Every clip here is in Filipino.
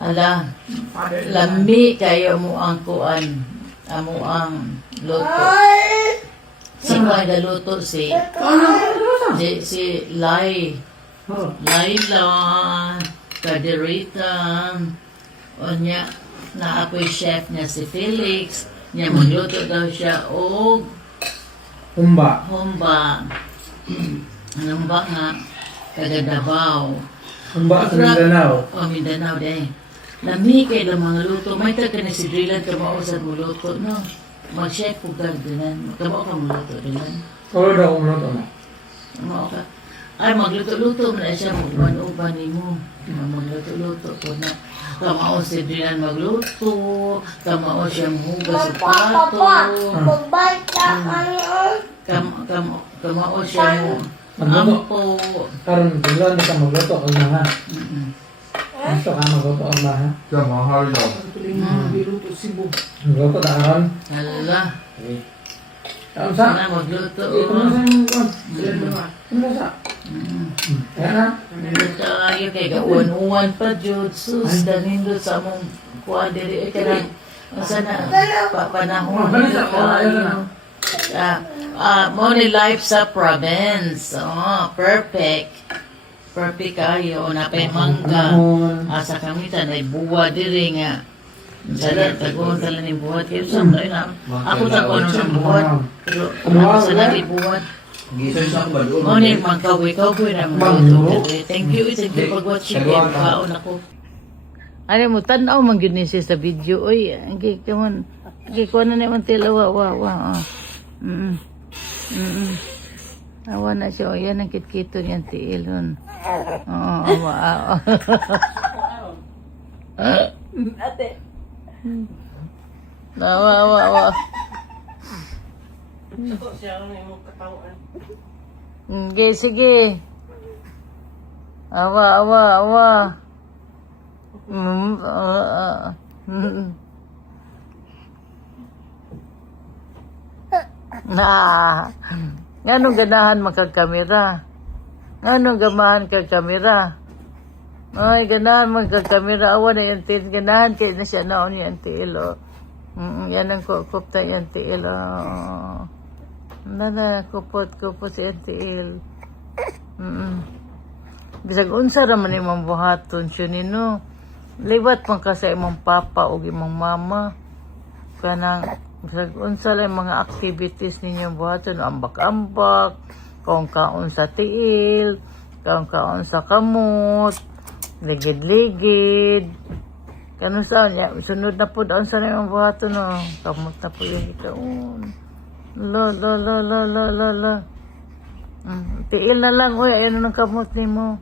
Ala, lami kayo mo ang kuan, amo ang luto. Si Kuya galuto si Lai. Laila, Kaderita, o niya, na ako'y chef niya si Felix, niya magluto daw siya o Humba. humba. Anong ba nga? Kagadabaw. Humba sa Mindanao. O, Mindanao din. Lami kayo ng mga luto. May taga na si Drillan kamao sa muluto, no? Mag-chef po ka dinan. Kamao ka muluto dinan. Kalo daw umulat mo. Kamao ka. Ay, magluto-luto mo na siya. Mag-uban-uban ni mo. Magluto-luto po na. Kamao si Drillan magluto. Kamao siya hugas sa plato. Kamao siya ampo. Karon dilo na ka magluto og maha. Gusto ka magluto og maha. Siya mahal daw. Magluto na karon. Hala. Kaon sa? Sana magluto. Ito na sa imong kon. Ano sa? Kaya na. Tayo kay gauwan-uwan pa, Jud. Sus, danindot sa mong kuha diri. Kaya sana panahon. Mo ni life sa province. Oh, perfect. Perfect kayo. Napay mangga. Asa kami tanay buwa diri nga. Sada tagon tala ni buhat kayo sa na. Ako tagon sa buhat. Pero ako sa nari buhat. Gisoy sa ako ba doon? Mo ni magkawi-kawi na mga. Thank you pag-watching kayo. Kaon ako. Ano mo, tanaw man yun siya sa video. Uy, ang kikimon. Kikuha na naman tila. Wa. Awa na siya. O, yan ang kitkito niyan tiil. Oo, awa. Ate. Awa. Sige. Awa. Nganong ganahan magkakamera? Nganong gamahan kagkamera? Ay, ganahan magkakamera. Awa na yung tiil. Ganahan kayo na siya naon yung tiil. Yan ang kupta yung tiil. Kupot si yung tiil. Bisag unsa raman imong buhaton siya nino. Liwat man ka sa imong papa o imong mama. Kanang bisag unsa lang mga activities ninyo buhaton, ambak-ambak, kaon sa tiil, kaon sa kamot, ligid-ligid. Kano sa niya, sunod na po daon sa imong buhaton no. Kamot na po yung ikaon. La. Tiil na lang, uy, ayun ang kamot nimo.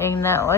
Ayun na,